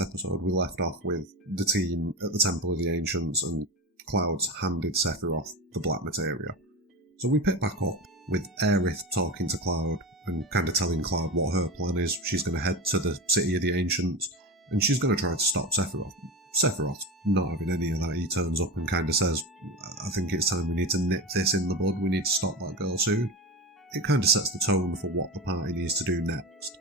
last episode we left off with the team at the Temple of the Ancients and Cloud's handed Sephiroth the black materia. So we pick back up with Aerith talking to Cloud and kind of telling Cloud what her plan is. She's going to head to the City of the Ancients and she's going to try to stop Sephiroth. Sephiroth's not having any of that. He turns up and kind of says, I think it's time we need to nip this in the bud, we need to stop that girl soon. It kind of sets the tone for what the party needs to do next.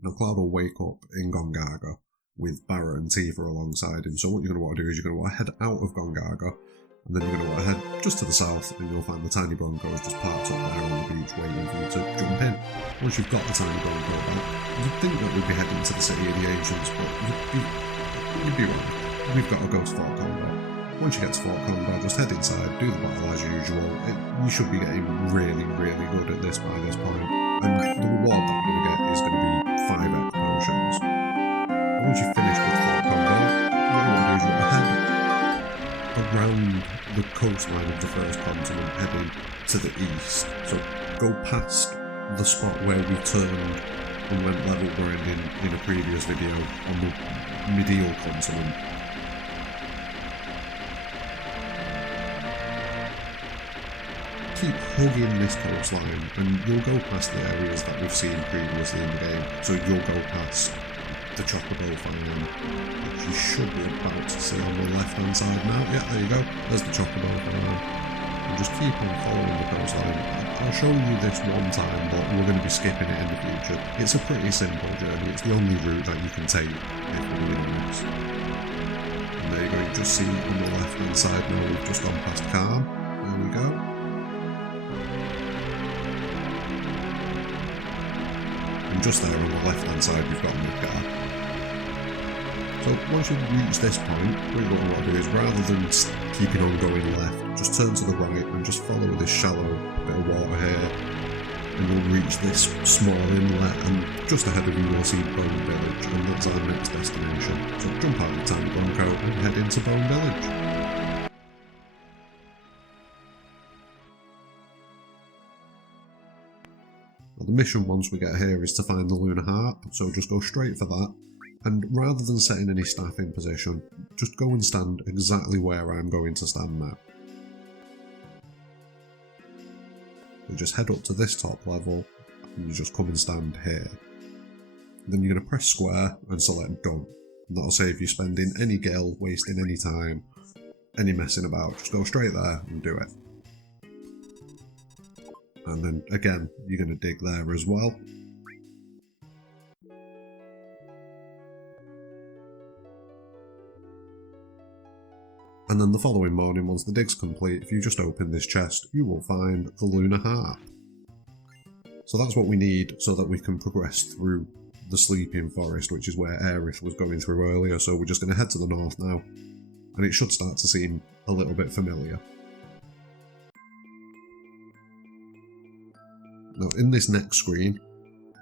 Now Cloud will wake up in Gongaga with Barret and Tifa alongside him, so what you're going to want to do is you're going to want to head out of Gongaga, and then you're going to want to head just to the south, and you'll find the tiny Broncos just parked up there on the beach waiting for you to jump in. Once you've got the tiny Bronco back, you'd think that we'd be heading to the City of the Ancients, but you'd be wrong. We've got to go to Fort Condor. Once you get to Fort Condor, just head inside, do the battle as usual. You should be getting really, really good at this by this point. And the reward that you're going to get is going to be 5 X potions. And once you've finished with Fort Condor, what you want to do is you want to head around the coastline of the first continent, heading to the east. So go past the spot where we turned and went level grinding in a previous video on the medial continent. Keep hugging this coastline and you'll go past the areas that we've seen previously in the game. So you'll go past the Chocobo Farm, which you should be about to see on the left hand side now. Yeah, there you go, there's the Chocobo Farm. And just keep on following the coastline. I'll show you this one time, but we're going to be skipping it in the future. It's a pretty simple journey, it's the only route that you can take, if we're being honest. And there you go, you just see on the left hand side now we've just gone past Calm. There we go. And just there on the left hand side we've got Midgar. So once you've reached this point, what you want to do is rather than keeping on going left, just turn to the right and just follow this shallow bit of water here. And you'll reach this small inlet and just ahead of you you'll see Bone Village, and that's our next destination. So jump out of the tiny Bronco and head into Bone Village. The mission once we get here is to find the Lunar Harp, so just go straight for that, and rather than setting any staff in position, just go and stand exactly where I'm going to stand now. You just head up to this top level, and you just come and stand here. Then you're going to press square and select done, and that'll save you spending any gil, wasting any time, any messing about, just go straight there and do it. And then again, you're going to dig there as well. And then the following morning, once the dig's complete, if you just open this chest, you will find the Lunar Harp. So that's what we need so that we can progress through the Sleeping Forest, which is where Aerith was going through earlier. So we're just going to head to the north now, and it should start to seem a little bit familiar. Now, in this next screen,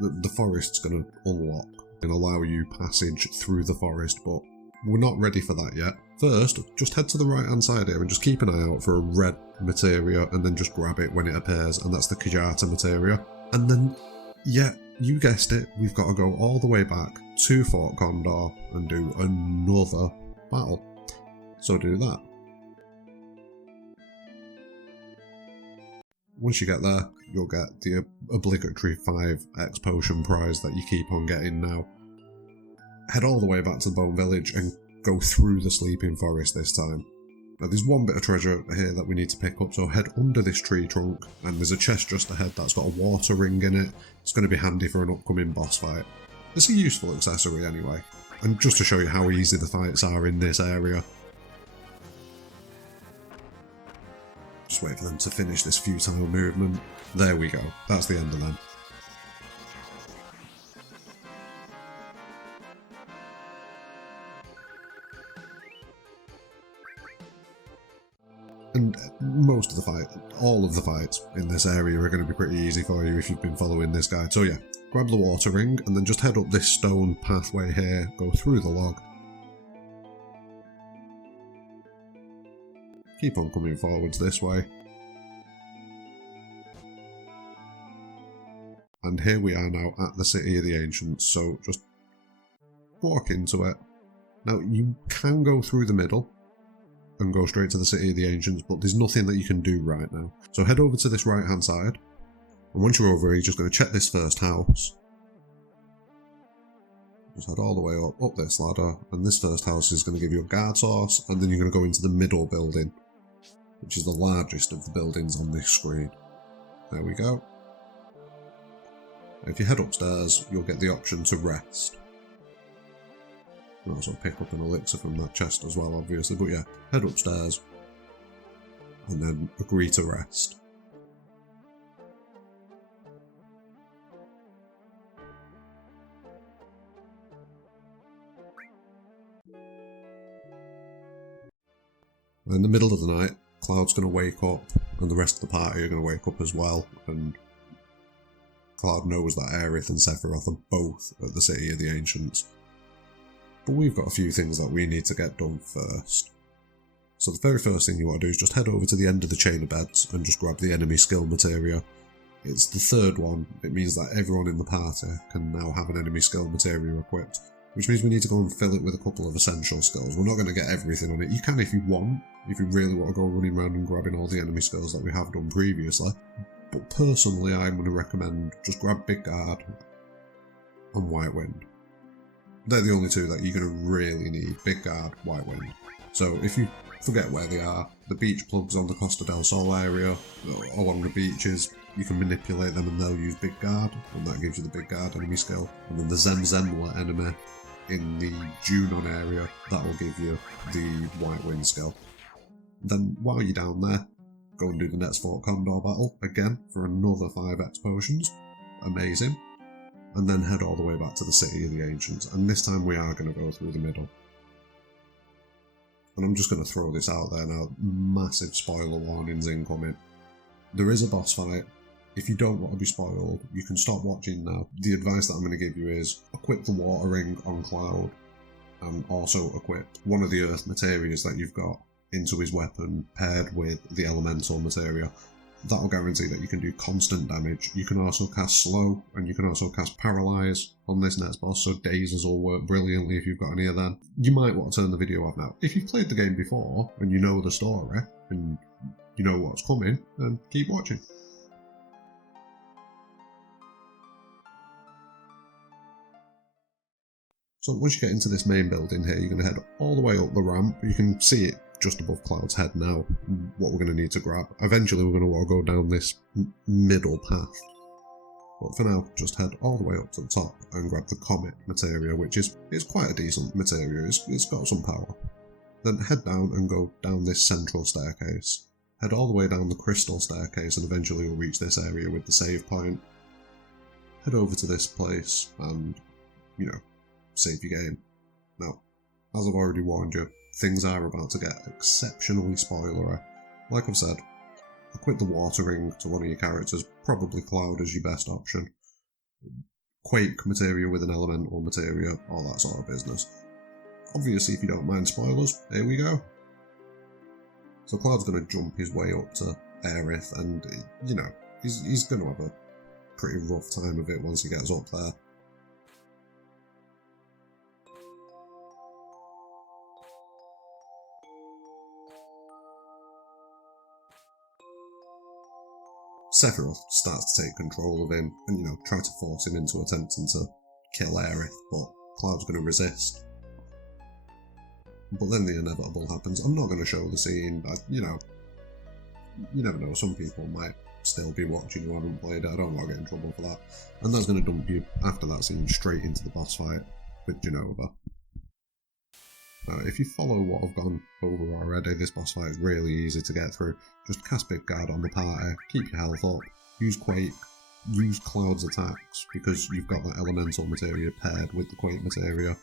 the forest's going to unlock and allow you passage through the forest, but we're not ready for that yet. First, just head to the right hand side here and just keep an eye out for a red materia and then just grab it when it appears, and that's the Kajata materia. And then, yeah, you guessed it, we've got to go all the way back to Fort Condor and do another battle. So do that. Once you get there, you'll get the obligatory 5x potion prize that you keep on getting now. Head all the way back to the Bone Village and go through the Sleeping Forest this time. Now there's one bit of treasure here that we need to pick up, so head under this tree trunk, and there's a chest just ahead that's got a water ring in it. It's going to be handy for an upcoming boss fight. It's a useful accessory anyway, and just to show you how easy the fights are in this area. Just wait for them to finish this futile movement. There we go, that's the end of them. And most of the fight, all of the fights in this area are going to be pretty easy for you if you've been following this guide. So yeah, grab the water ring and then just head up this stone pathway here, go through the log. keep on coming forwards this way. And here we are now at the City of the Ancients, so just walk into it. Now, you can go through the middle and go straight to the City of the Ancients, but there's nothing that you can do right now. So head over to this right hand side, and once you're over here, you're just going to check this first house. Just head all the way up this ladder, and this first house is going to give you a guard source, and then you're going to go into the middle building, which is the largest of the buildings on this screen. There we go. If you head upstairs, you'll get the option to rest. You can also pick up an elixir from that chest as well, obviously, but yeah, head upstairs, and then agree to rest. In the middle of the night, Cloud's going to wake up, and the rest of the party are going to wake up as well, and Cloud knows that Aerith and Sephiroth are both at the City of the Ancients. But we've got a few things that we need to get done first. So the very first thing you want to do is just head over to the end of the chain of beds and just grab the enemy skill materia. It's the third one. It means that everyone in the party can now have an enemy skill materia equipped, which means we need to go and fill it with a couple of essential skills. We're not going to get everything on it. You can if you want, if you really want to go running around and grabbing all the enemy skills that we have done previously. But personally, I'm going to recommend just grab Big Guard and White Wind. They're the only two that you're going to really need, Big Guard, White Wind. So if you forget where they are, the beach plugs on the Costa del Sol area, along the beaches, you can manipulate them and they'll use Big Guard, and that gives you the Big Guard enemy skill. And then the Zemzemla enemy in the Junon area, that will give you the White Wind skill. Then while you're down there, go and do the next Fort Condor battle, again, for another 5x potions. Amazing. And then head all the way back to the City of the Ancients, and this time we are going to go through the middle. And I'm just going to throw this out there now, massive spoiler warnings incoming. There is a boss fight. If you don't want to be spoiled, you can stop watching now. The advice that I'm going to give you is equip the water ring on Cloud, and also equip one of the earth materials that you've got into his weapon paired with the elemental materia. That will guarantee that you can do constant damage. You can also cast slow, and you can also cast paralyze on this next boss, so dazes will work brilliantly if you've got any of them. You might want to turn the video off now. If you've played the game before, and you know the story, and you know what's coming, then keep watching. So once you get into this main building here, you're going to head all the way up the ramp. You can see it just above Cloud's head now, what we're going to need to grab. Eventually we're going to want to go down this middle path. But for now, just head all the way up to the top and grab the Comet materia, which is quite a decent materia. It's got some power. Then head down and go down this central staircase. Head all the way down the crystal staircase and eventually you'll reach this area with the save point. Head over to this place and, save your game. Now, as I've already warned you, things are about to get exceptionally spoilery. Like I've said, equip the water ring to one of your characters, probably Cloud as your best option. Quake materia with an elemental materia, all that sort of business. Obviously, if you don't mind spoilers, here we go. So Cloud's going to jump his way up to Aerith, and, he's going to have a pretty rough time of it once he gets up there. Sephiroth starts to take control of him and, try to force him into attempting to kill Aerith, but Cloud's going to resist. But then the inevitable happens. I'm not going to show the scene, but, you never know, some people might still be watching who haven't played it. I don't want to get in trouble for that. And that's going to dump you, after that scene, straight into the boss fight with Jenova. If you follow what I've gone over already, this boss fight is really easy to get through. Just cast Big Guard on the party, keep your health up, use Quake, use Cloud's attacks, because you've got that elemental materia paired with the Quake materia.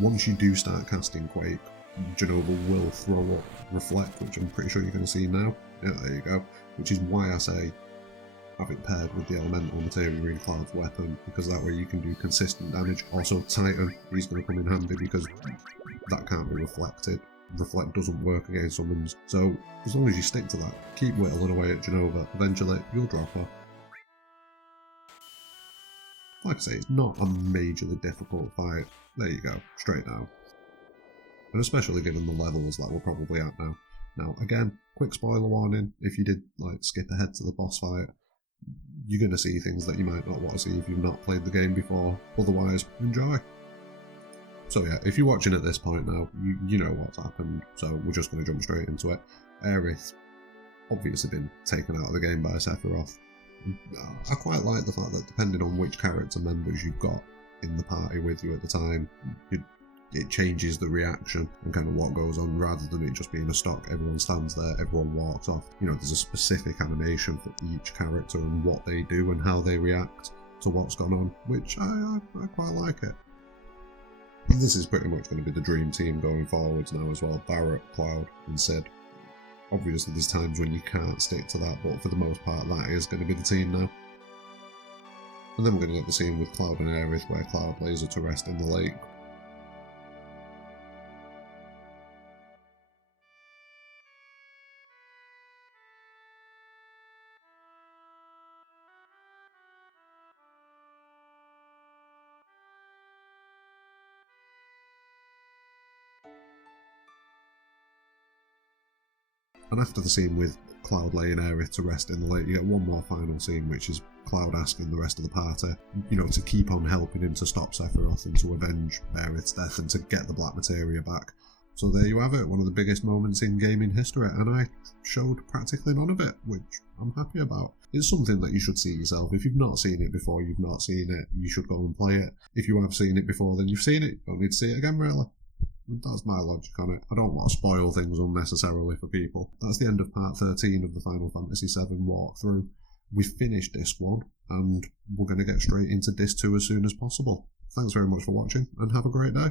Once you do start casting Quake, Jenova will throw up Reflect, which I'm pretty sure you're going to see now. Yeah, there you go. Which is why I say, have it paired with the elemental material in Cloud's weapon, because that way you can do consistent damage. Also, Titan, he's going to come in handy because that can't be reflected. Reflect doesn't work against summons, so as long as you stick to that, keep whittling away at Genova, eventually you'll drop her. Like I say, it's not a majorly difficult fight. There you go, straight down. And especially given the levels that we're probably at now. Now, again, quick spoiler warning, if you did skip ahead to the boss fight, you're going to see things that you might not want to see if you've not played the game before. Otherwise, enjoy. So yeah, if you're watching at this point now, you know what's happened, so we're just going to jump straight into it. Aerith, obviously been taken out of the game by Sephiroth. I quite like the fact that depending on which character members you've got in the party with you at the time, it changes the reaction and kind of what goes on, rather than it just being a stock, everyone stands there, everyone walks off. You know, there's a specific animation for each character and what they do and how they react to what's gone on, which I quite like it. And this is pretty much going to be the dream team going forwards now as well, Barret, Cloud and Cid. Obviously there's times when you can't stick to that, but for the most part that is going to be the team now. And then we're going to get the scene with Cloud and Aerith where Cloud lays her to rest in the lake. And after the scene with Cloud laying Aerith to rest in the lake, you get one more final scene, which is Cloud asking the rest of the party, to keep on helping him to stop Sephiroth and to avenge Aerith's death and to get the Black Materia back. So there you have it, one of the biggest moments in gaming history, and I showed practically none of it, which I'm happy about. It's something that you should see yourself. If you've not seen it before, you've not seen it, you should go and play it. If you have seen it before, then you've seen it. You don't need to see it again, really. That's my logic on it. I don't want to spoil things unnecessarily for people. That's the end of part 13 of the Final Fantasy VII walkthrough. We've finished Disc 1, and we're going to get straight into Disc 2 as soon as possible. Thanks very much for watching, and have a great day.